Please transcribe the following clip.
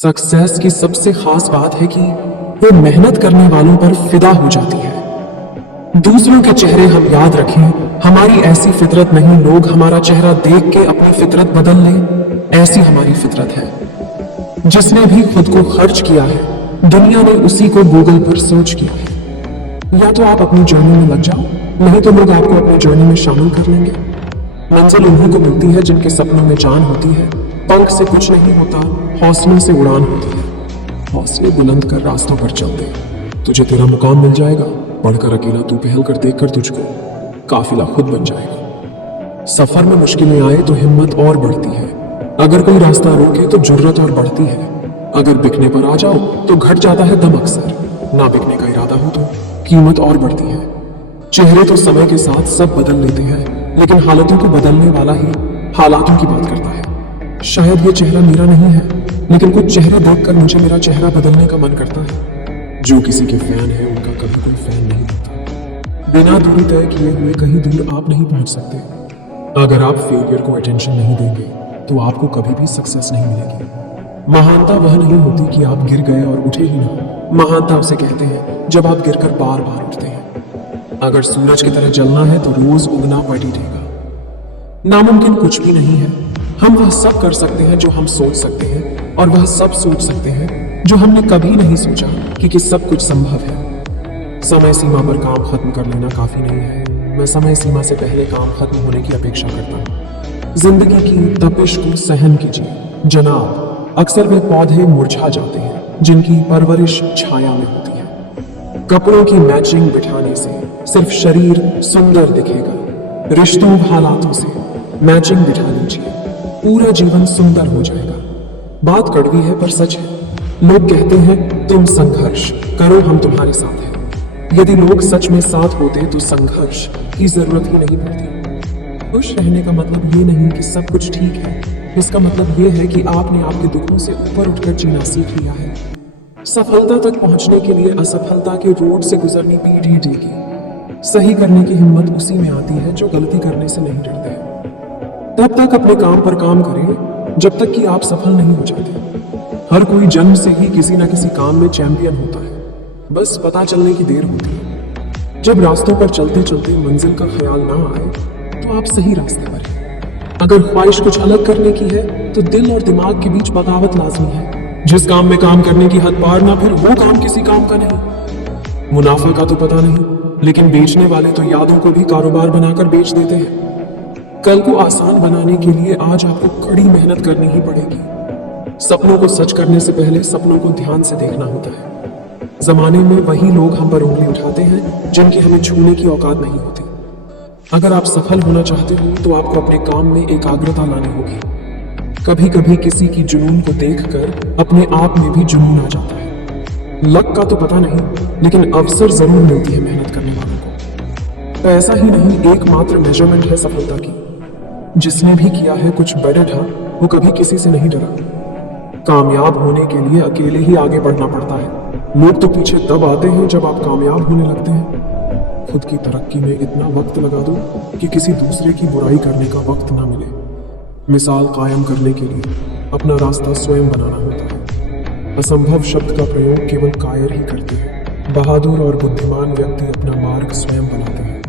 Success की सबसे खास बात है कि वो मेहनत करने वालों पर फिदा हो जाती है। दूसरों के चेहरे हम याद रखें, हमारी ऐसी फितरत नहीं लोग हमारा चेहरा देख के अपनी फितरत बदल लें, ऐसी हमारी फितरत है। जिसने भी खुद को खर्च किया है, दुनिया ने उसी को गूगल पर सर्च किया है। या तो आप अपनी जर्नी में लग जाओ, नहीं तो लोग आपको अपनी जर्नी में शामिल कर लेंगे। मंजिल उन्हीं को मिलती है जिनके सपनों में जान होती है। पंख से कुछ नहीं होता, हौसलों से उड़ान होती है। हौसले बुलंद कर रास्तों पर चलते, तुझे तेरा मुकाम मिल जाएगा। पढ़कर अकेला तू पहल कर देखकर तुझको काफिला खुद बन जाएगा। सफर में मुश्किलें आए तो हिम्मत और बढ़ती है। अगर कोई रास्ता रोके तो जुर्रत और बढ़ती है। अगर बिकने पर आ जाओ तो घट जाता है दम अक्सर। ना बिकने का इरादा हो तो कीमत और बढ़ती है। चेहरे तो समय के साथ सब बदल लेते हैं, लेकिन हालतों को बदलने वाला ही हालातों की बात करता है। शायद ये चेहरा मेरा नहीं है, लेकिन कुछ चेहरे देखकर मुझे मेरा चेहरा बदलने का मन करता है। जो किसी के फैन है उनका कभी कोई फैन नहीं होता। बिना दूरी तय किए हुए कहीं दूर आप नहीं पहुंच सकते। अगर आप फेलियर को अटेंशन नहीं देंगे तो आपको कभी भी सक्सेस नहीं मिलेगी। महानता वह नहीं होती कि आप गिर गए और उठे ही ना। महानता उसे कहते हैं जब आप गिरकर बार बार उठते हैं। अगर सूरज की तरह जलना है तो रोज उगना पड़ ही रहेगा। नामुमकिन कुछ भी नहीं है। हम वह सब कर सकते हैं जो हम सोच सकते हैं, और वह सब सोच सकते हैं जो हमने कभी नहीं सोचा कि सब कुछ संभव है। समय सीमा पर काम खत्म कर लेना काफी नहीं है। मैं समय सीमा से पहले काम खत्म होने की अपेक्षा करता हूँ। जिंदगी की तपिश को सहन कीजिए जनाब। अक्सर वे पौधे मुरझा जाते हैं जिनकी परवरिश छाया में होती है। कपड़ों की मैचिंग बिठाने से सिर्फ शरीर सुंदर दिखेगा। रिश्तों हालातों से मैचिंग बिठा लीजिए, पूरा जीवन सुंदर हो जाएगा। बात कड़वी है पर सच है। लोग कहते हैं तुम संघर्ष करो, हम तुम्हारे साथ हैं। यदि लोग सच में साथ होते तो संघर्ष की जरूरत ही नहीं पड़ती। खुश रहने का मतलब ये नहीं कि सब कुछ ठीक है। इसका मतलब ये है कि आपने आपके दुखों से ऊपर उठकर जीना सीख लिया है। सफलता तक पहुंचने के लिए असफलता के रोड से गुजरनी पीढ़ ही देगी। सही करने की हिम्मत उसी में आती है जो गलती करने से नहीं डरते। तब तक अपने काम पर काम करें जब तक कि आप सफल नहीं हो जाते। हर कोई जन्म से ही किसी न किसी काम में चैंपियन होता है, बस पता चलने की देर होती है। जब रास्तों पर चलते चलते मंजिल का ख्याल ना आए तो आप सही रास्ते पर हैं। अगर ख्वाहिश कुछ अलग करने की है तो दिल और दिमाग के बीच बगावत लाजमी है। जिस काम में काम करने की हद पार ना, फिर वो काम किसी काम का नहीं। मुनाफा का तो पता नहीं, लेकिन बेचने वाले तो यादों को भी कारोबार बनाकर बेच देते हैं। कल को आसान बनाने के लिए आज आपको कड़ी मेहनत करनी ही पड़ेगी। सपनों को सच करने से पहले सपनों को ध्यान से देखना होता है। जमाने में वही लोग हम पर उंगली उठाते हैं जिनकी हमें छूने की औकात नहीं होती। अगर आप सफल होना चाहते हो तो आपको अपने काम में एकाग्रता लानी होगी। कभी कभी किसी की जुनून को देखकर अपने आप में भी जुनून आ जाता है। लक का तो पता नहीं, लेकिन अवसर जरूर मिलती है मेहनत करने वालों को। पैसा ही नहीं एकमात्र मेजरमेंट है सफलता की। जिसने भी किया है कुछ बड़ा था, वो कभी किसी से नहीं डरा। कामयाब होने के लिए अकेले ही आगे बढ़ना पड़ता है। लोग तो पीछे तब आते हैं जब आप कामयाब होने लगते हैं। खुद की तरक्की में इतना वक्त लगा दो कि किसी दूसरे की बुराई करने का वक्त ना मिले। मिसाल कायम करने के लिए अपना रास्ता स्वयं बनाना होता है। असंभव शब्द का प्रयोग केवल कायर ही करते हैं। बहादुर और बुद्धिमान व्यक्ति अपना मार्ग स्वयं बनाते हैं।